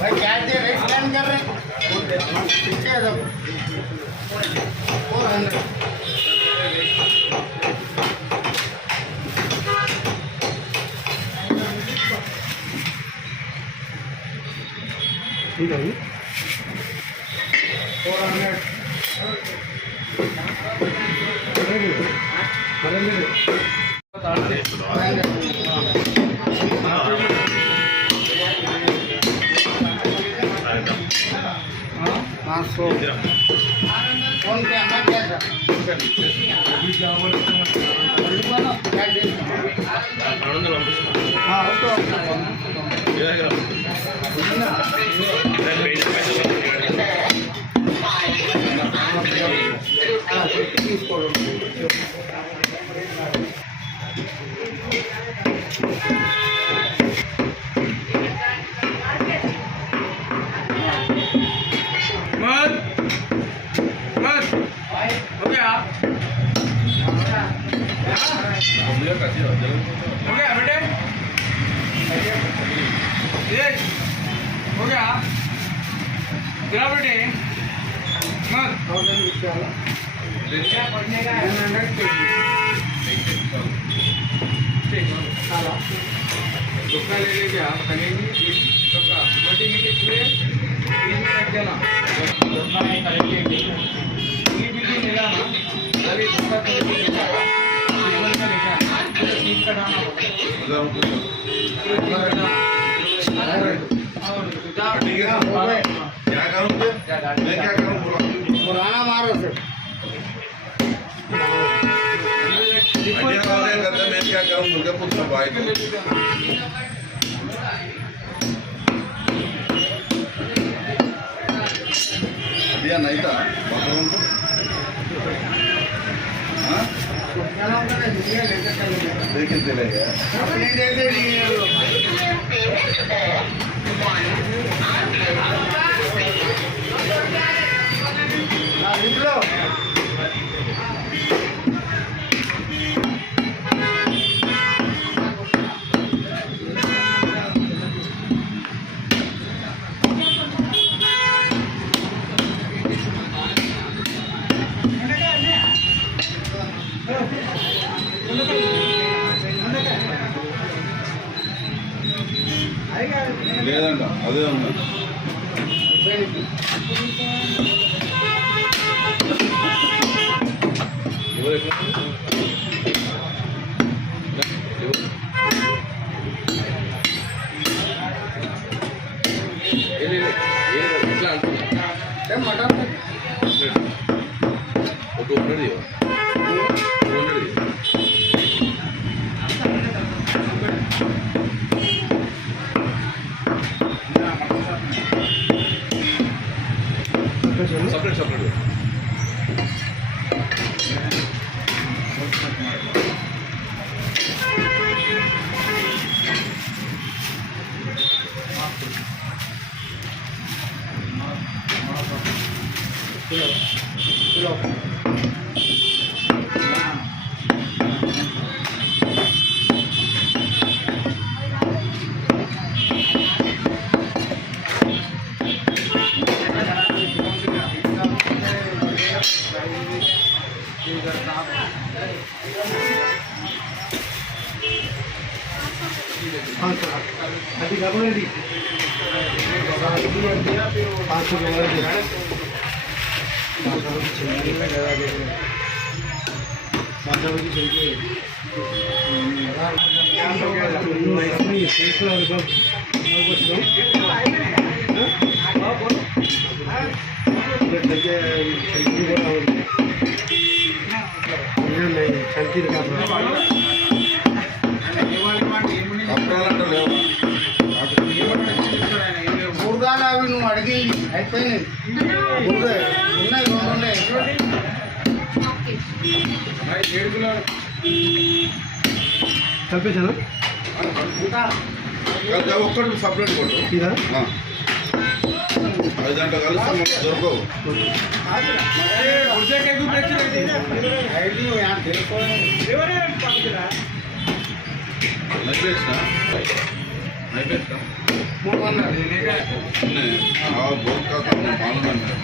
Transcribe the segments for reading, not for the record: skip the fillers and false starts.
भाई क्या दे रहे स्कैन कर रहे हैं पीछे सब 400 ठीक है 500 कौन क्या मैं कैसा हाँ तो हो गया बेटे ये हो गया जरा बेटे मत धोखा ले लेके आप करेंगे धोखा बटी मीठे छुए रख देना धोखा नहीं करेंगे भी मिला ना अभी धोखा करेंगे क्या करूँ मैं क्या करूँ पुराना मारो से मैं क्या करूँ मुझे कुछ भाई दिया नहीं था बाथरूम को देखे चले गया अपने जैसे लिए లేదంట అదే ఉంది ఎట్లా అంటున్నా మటన్ ఒక 200 separate अभी खबर है दी 500 का గుర్దాలు అవి నువ్వు అడిగి అయిపోయినాయి గుర్దా ఉన్నాయి 2 ఉన్నాయి 7 కిలోలు కలిపేసానా ఒక్కటి సపరేట్ కొట్టు ఇదా 5 గంటలు కలుస్తాం దొరకవు నైపేసిన 300 बहुत का काम मालूम है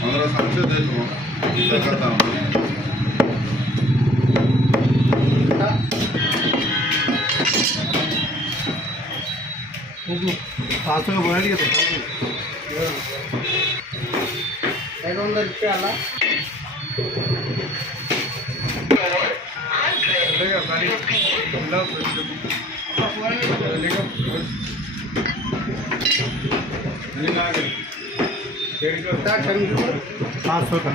15 साल से देख रहा हूँ इतना करता हूँ पाँच सौ का बना लिया था 500 रुपये पाँच सौ का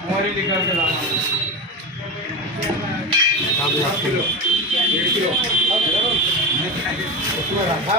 हमारी निकाल के लाना 7 किलो 1.5 किलो उसमें रखा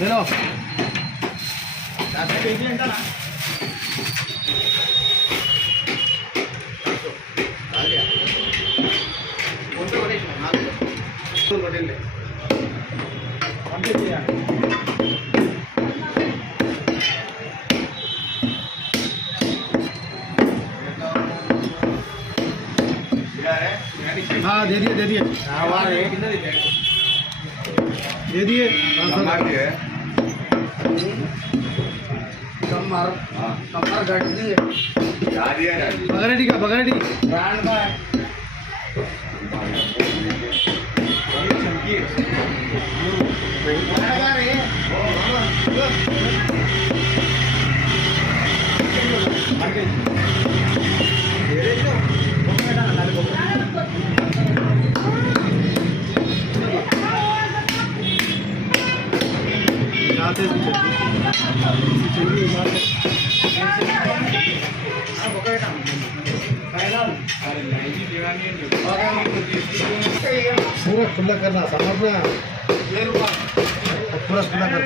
हेलो हाँ दे दिए दे दिए दे दिए 500 है कमर घट दी बगरेटी का बगरेटी ब्रांड का है पूरा खुला करना समझना पूरा खुला कर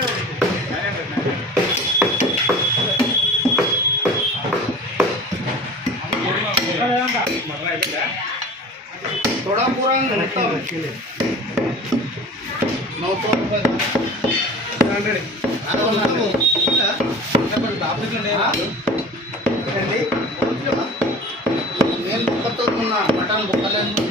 थोड़ा पूरा 900 रुपये నేను బుక్కతో ఉన్నా మటన్ బుక్కలేను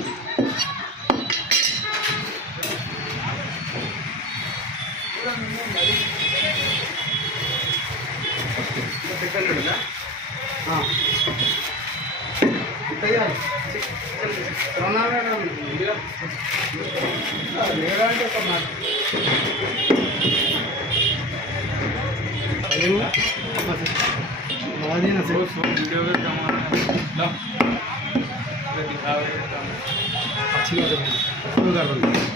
आधी ना से वीडियो में लो दिखा रहे हैं अच्छी बात है शुरू कर लो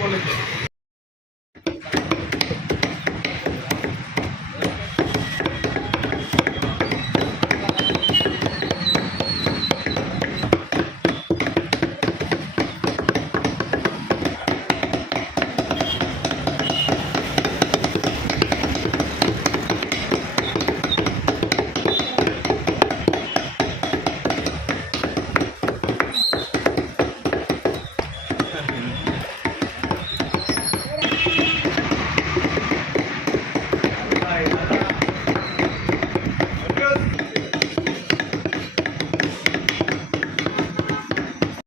बोले